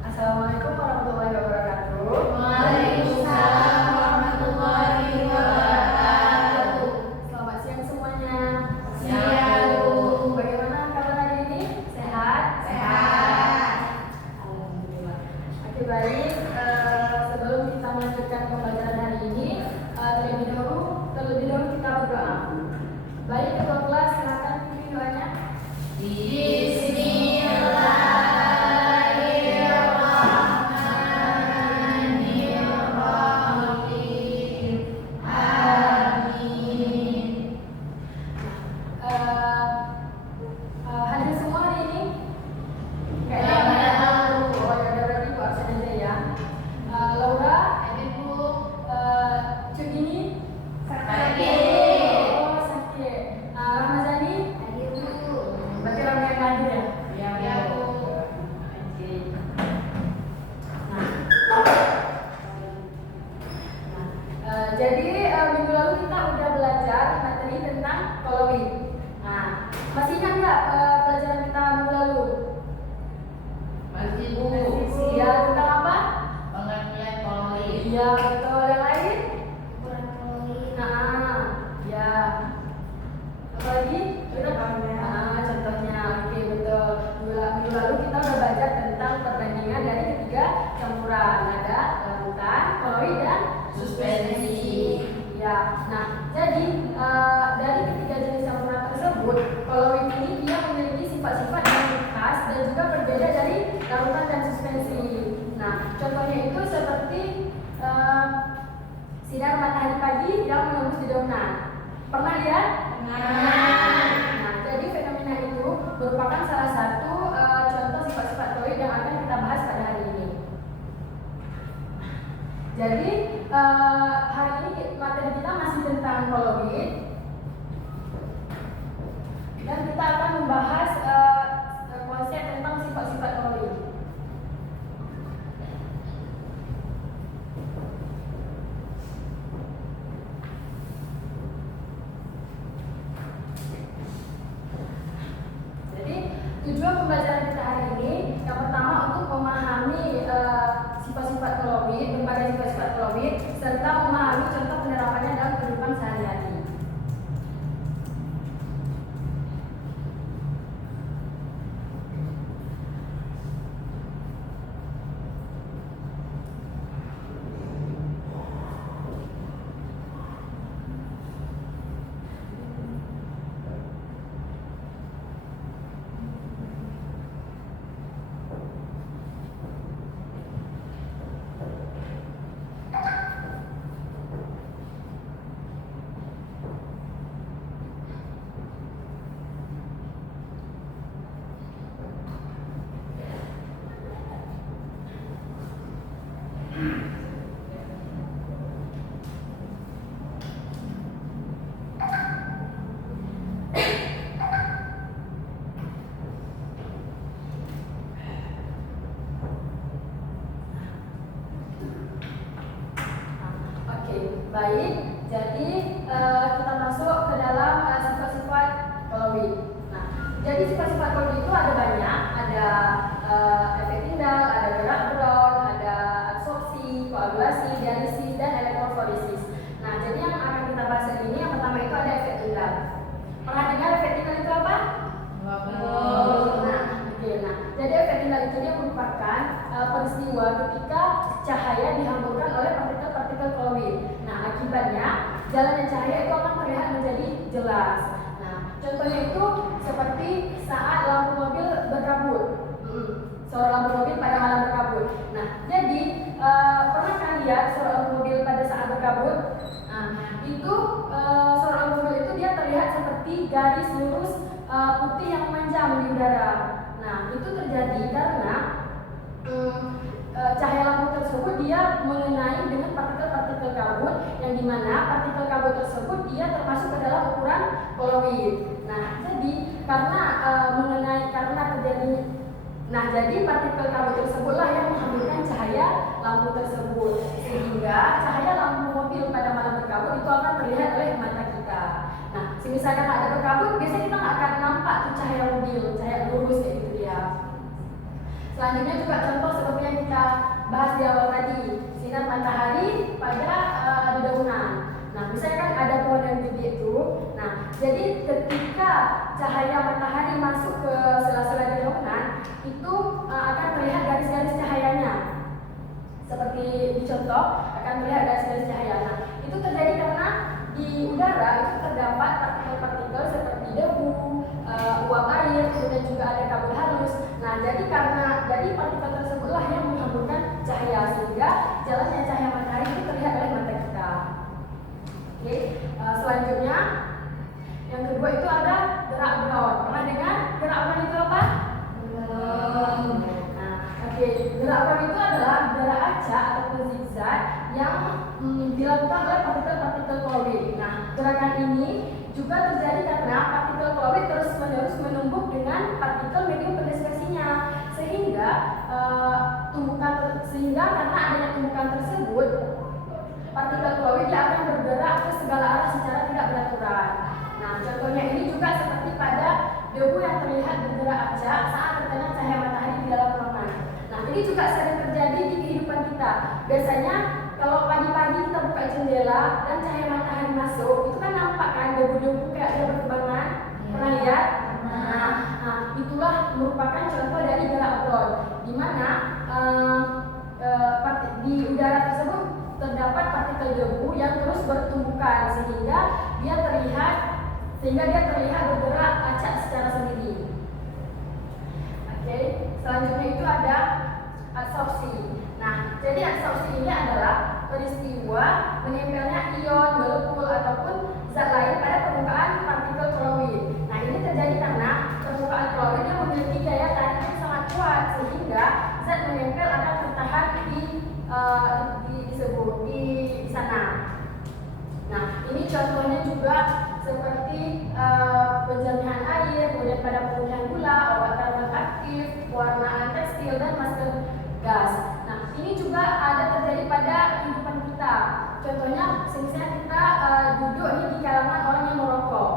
Assalamualaikum warahmatullahi wabarakatuh. Waalaikumsalam warahmatullahi wabarakatuh. Selamat siang semuanya. Siang, Bu. Bagaimana kabar hari ini? Sehat? Sehat. Alhamdulillah. Oke, baik. Sebelum kita melanjutkan pembelajaran hari ini, terlebih dahulu kita berdoa. Baik, ketua kelas, silakan pimpin doanya. Bismillahirrahmanirrahim. Amin. Hadir semua hari ini? Ya, ada. Oh, ya udah, berarti Bu absen aja ya. Laura, Ibu. Cugini, Sakit. Oh, sakit. Ramazani, Ibu. berarti ramai yang hadir ya? Ya, Bu. Oke. Jadi minggu lalu kita udah belajar materi tentang koloni. Nah, masih ingat nggak pelajaran kita minggu lalu? Masih, Bu. Ya, tentang apa? Pengertian koloid. Iya, betul. Yang lain? Ukuran koloid. Nah, ya. Apa lagi? Contohnya. Oke, betul. Minggu lalu kita udah belajar tentang perbandingan dari ketiga campuran. Ada larutan, koloid, dan Suspensi. Ya, nah jadi dari ketiga jenis campuran tersebut, koloid ini dia memiliki sifat-sifat yang khas dan juga berbeda dari larutan dan suspensi. Nah, contohnya itu seperti sinar matahari pagi yang menembus dedaunan. Pernah lihat? Nah, jadi fenomena itu merupakan salah satu contoh sifat-sifat koloid yang akan kita bahas pada hari ini. Jadi hari ini materi kita masih tentang koloid dan kita akan membahas konsep tentang sifat-sifat koloid. Jadi tujuan pembelajaran kita hari ini yang pertama untuk memahami sifat-sifat koloid, berbagai sifat-sifat koloid, serta memahami contoh penerapannya dalam kehidupan sehari-hari. Oke, baik. Jadi kita masuk ke dalam sifat-sifat koloid. Nah, jadi sifat-sifat koloid itu ada banyak. Ada efek tinggal, ada gerak ground, ada absorpsi, koagulasi, dialisis, dan elektroforesis. Nah, jadi yang akan kita bahas hari ini yang pertama itu ada efek tinggal. Pernah dengar efek tinggal itu apa? Nah, oke. Nah, jadi efek tinggal itu dia merupakan peristiwa ketika cahaya dihamburkan oleh partikel-partikel koloid. Nah, akibatnya jalannya cahaya itu akan terlihat menjadi jelas. Nah, contohnya itu seperti saat lampu mobil berkabut. Suara lampu mobil pada malam berkabut. Nah, jadi pernah kan lihat suara lampu mobil pada saat berkabut? Nah, itu suara lampu mobil itu dia terlihat seperti garis lurus putih yang memanjang di udara. Nah, itu terjadi karena cahaya lampu tersebut dia mengenai dengan partikel-partikel kabut yang dimana partikel kabut tersebut dia termasuk ke dalam ukuran koloid. Nah, jadi jadi partikel kabut tersebutlah yang menghamburkan cahaya lampu tersebut sehingga cahaya lampu mobil pada malam berkabut itu akan terlihat oleh mata kita. Nah, misalkan ada berkabut, biasanya kita nggak akan nampak tuh cahaya mobil, cahaya lurus kayak gitu dia. Selanjutnya juga contoh seperti yang kita bahas di awal tadi, sinar matahari pada dedaunan. Nah, misalnya kan ada pohon yang gede itu. Nah, jadi ketika cahaya matahari masuk ke sela-sela dedaunan, itu akan terlihat garis-garis cahayanya. Seperti di contoh, akan terlihat garis-garis cahaya. Nah, itu terjadi karena di udara itu terdapat partikel-partikel seperti debu, uap air, kemudian juga ada kabel halus. Nah, jadi karena dari partikel tersebutlah yang menghamburkan cahaya sehingga jalannya cahaya matahari itu terlihat oleh mata kita. Oke, selanjutnya yang kedua itu ada gerak brown. Pernah dengar gerak brown itu apa? Belum. Nah, oke, gerak brown itu adalah gerak acak ataupun zigzag yang dilakukan oleh partikel-partikel klorid. Nah, gerakan ini juga terjadi karena partikel klorid terus-menerus menumbuk dengan partikel medium berdispersinya, sehingga karena adanya tumbukan tersebut, partikel klorid akan bergerak ke segala arah secara tidak beraturan. Nah, contohnya ini juga seperti pada debu yang terlihat bergerak acak saat terkena cahaya matahari di dalam ruangan. Nah, ini juga sering terjadi di kehidupan kita. Biasanya kalau pagi-pagi kita buka jendela dan cahaya matahari masuk, itu kan nampak kan debu-debu kayak ada bertebangan. Pernah lihat? Nah, itulah merupakan contoh dari gerak brown, di mana di udara tersebut terdapat partikel debu yang terus bertumbukan sehingga dia terlihat bergerak acak secara sendiri. Oke, selanjutnya itu ada adsorpsi. Nah, jadi adsorpsi ini adalah peristiwa menempelnya ion, molekul ataupun zat lain pada permukaan partikel klorid. Nah, ini terjadi karena permukaan klorid yang memiliki daya tarik yang sangat kuat sehingga zat menempel akan tertahan di sana. Nah, ini contohnya juga seperti penjernihan air, kemudian pada pemulihan gula, obat karbon aktif, pewarnaan tekstil dan masker gas. Nah, ini juga ada terjadi pada kehidupan kita. Contohnya, misalnya kita duduk nih di kalangan orang yang merokok.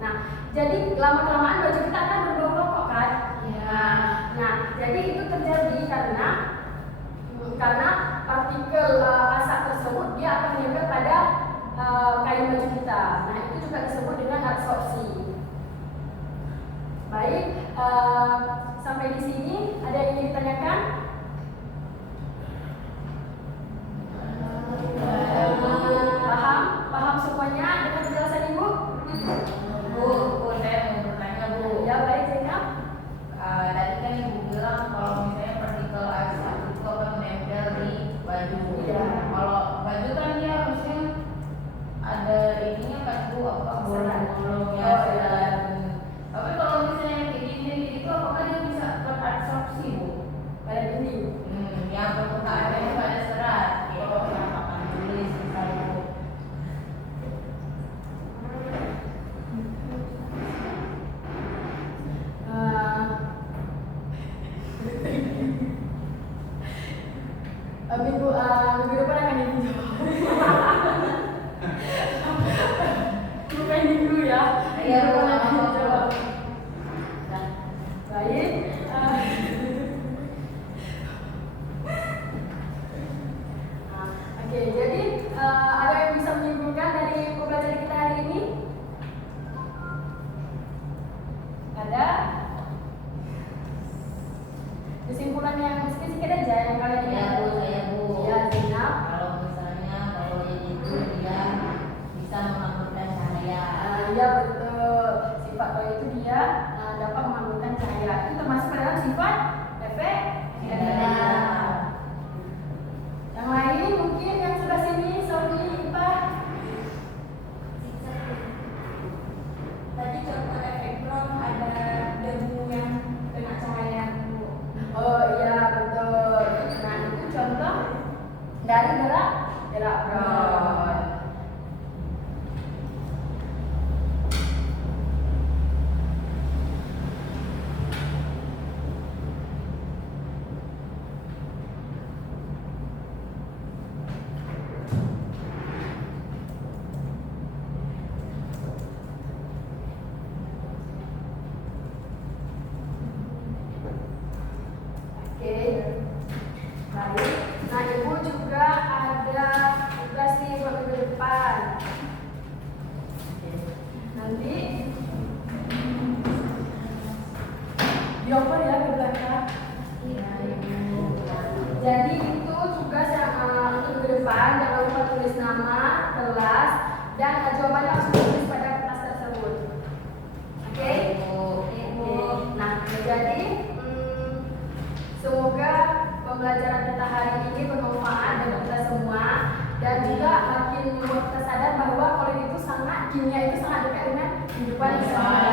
Nah, jadi lama-kelamaan baju kita akan berbau rokok kan? Ya. Nah, jadi itu terjadi karena partikel asap tersebut dia akan menempel pada kain baju kita. Nah, itu juga disebut dengan adsorpsi. Baik, sampai di sini ada yang ingin ditanyakan? Paham semuanya dengan penjelasan Ibu? Bu, saya mau bertanya, Bu. Ya, baik, Zainab. Tadi kan Ibu bilang kalau misalnya partikel asap itu akan menempel di baju. Iya. Kalau baju kan dia harusnya ada ininya kan Bu, apa bolong-bolongnya, Oh, iya. serat. Tapi kalau misalnya kayak gini itu apakah dia bisa teradsorpsi, Bu? Pada ini. Yang permukaannya pada serat. Kayak yang akan tulis misalnya, Bu. Minggu depan akan dijawab. Bukan minggu ya. Iya, Minggu depan Bu. akan dijawab. Nah, Baik. Oke, jadi ada yang bisa menyimpulkan dari pembelajaran kita hari ini? Ada? Kesimpulan yang sedikit aja yang kalian ya ingat. Bu, saya Bu. Ya, Zainab. Kalau misalnya kalau itu dia bisa menghamburkan cahaya. Ya betul. Sifat toy itu dia dapat menghamburkan cahaya. Itu termasuk dalam sifat efek. Ya. Yang lain mungkin yang sebelah sini, sorry Pak. Tadi contoh efek Brown ada debu yang kena cahaya. Oh iya betul. Nah itu contoh dari gerak brown. dioper ya ke belakang. Iya, Ibu. Jadi itu tugas yang untuk ke depan, jangan lupa tulis nama, kelas, dan jawabannya harus ditulis pada kertas tersebut. Oke? Oke. Nah, jadi semoga pembelajaran kita hari ini bermanfaat bagi kita semua dan juga makin membuat kita sadar bahwa kimia itu sangat dekat dengan kehidupan sehari-hari.